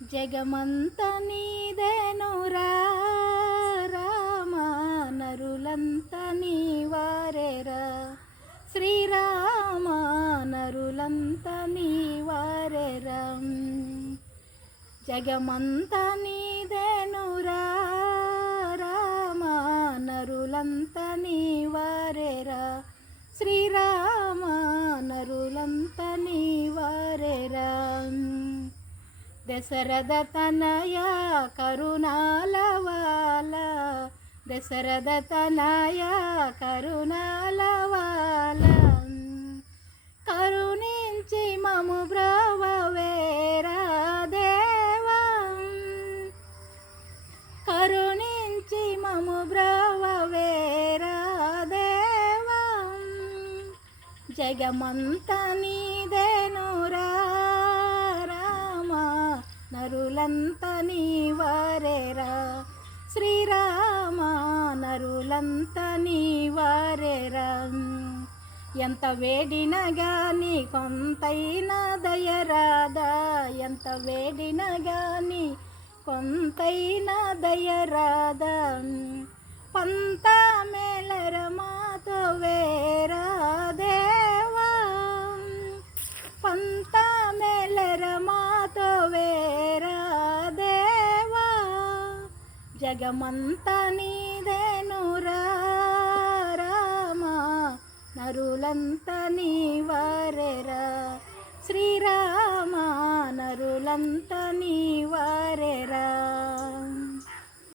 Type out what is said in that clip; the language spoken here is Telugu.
జగమంత నీదేనురా రామ, నరులంత నీవారేరా శ్రీరామ, నరులంత నీవారేరా. జగమంత నీదేనురా రామ, నరులంత నీవారేరా శ్రీరామ, నరులంత నీవారేరా. దశరథ తనయ కరుణాలవాల, దశరథ తనయ కరుణాలవాల, కరుణించి మము బ్రోవవేరా దేవా, కరుణించి మము బ్రోవవేరా దేవా. జగమంత నీదేనురా రామ, నరులంత నీవారేరా శ్రీరామ, నరులంత నీవారేరా. ఎంత వేడినా గాని కొంతైనా దయరాదా, ఎంత వేడినా గాని కొంతైనా దయరాదా. పంత మేలర మాతో వేరా దేవా, పంత మేలర మాతో వేరా దేవా. జగమంత నీదేనురా రామ, నరులంత నీవారేరా శ్రీరామ, నరులంత